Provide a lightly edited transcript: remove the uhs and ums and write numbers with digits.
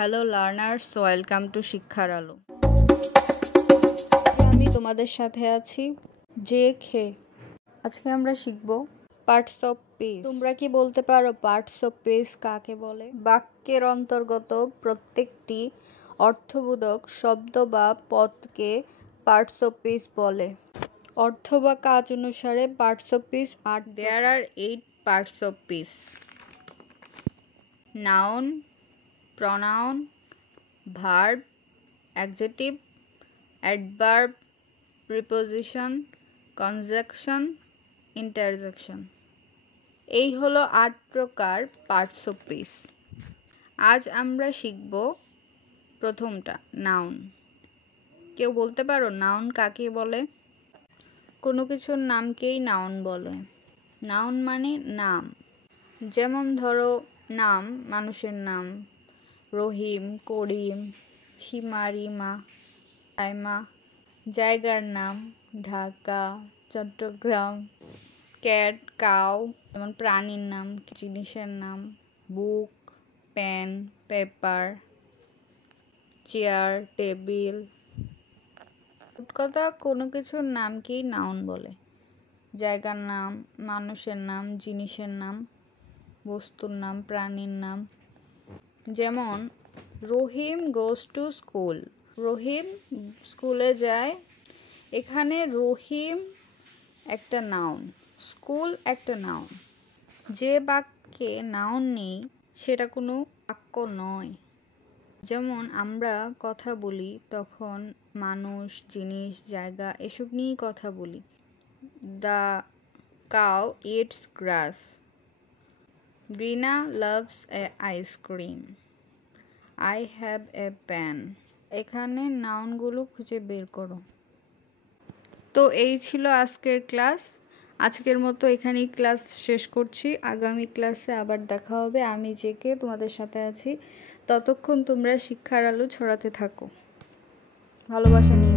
Hello learners, welcome to শিক্ষার আলো। আমি তোমাদের সাথে আছি যে খে। আজকে আমরা শিখব পার্টস অফ স্পিচ। তোমরা কি বলতে পারো পার্টস অফ স্পিচ কাকে বলে? বাক্যের অন্তর্গত প্রত্যেকটি অর্থবোধক শব্দ বা পদকে পার্টস অফ স্পিচ বলে। অর্থ বা কাজ অনুসারে পার্টস অফ স্পিচ আর there are 8 parts of speech: noun, pronoun, verb, adjective, adverb, preposition, conjunction, interjection। এই হলো 8 প্রকার পার্টস অফ স্পিচ। আজ আমরা শিখব প্রথমটা, নাউন। কেউ বলতে পারো নাউন কাকে বলে? কোনো কিছুর নামকেই নাউন বলে। নাউন মানে নাম। যেমন ধরো, নাম, মানুষের নাম, রহিম, করিম, সীমা, রিমা, সাইমা। জায়গার নাম, ঢাকা, চট্টগ্রাম। ক্যাট, কাউ, যেমন প্রাণীর নাম। জিনিসের নাম, বুক, পেন, পেপার, চেয়ার, টেবিল। কথা, কোনো কিছুর নামকেই নাউন বলে। জায়গার নাম, মানুষের নাম, জিনিসের নাম, বস্তুর নাম, প্রাণীর নাম। যেমন রহিম গোজ টু স্কুল। রহিম স্কুলে যায়। এখানে রহিম একটা নাউন, স্কুল একটা নাউন। যে বাক্যে নাউন নেই সেটা কোনো বাক্য নয়। যেমন আমরা কথা বলি, তখন মানুষ, জিনিস, জায়গা এসব নিয়েই কথা বলি। The cow it's glass. Rina loves A ice cream. I have a pen। এখানে নাউনগুলো খুঁজে বের করো। তো এই ছিল আজকের ক্লাস। আজকের মতো এখানেই ক্লাস শেষ করছি। আগামী ক্লাসে আবার দেখা হবে। আমি জেকে তোমাদের সাথে আছি। ততক্ষণ তোমরা শিক্ষার আলো ছড়াতে থাকো। ভালোবাসা নিয়ে।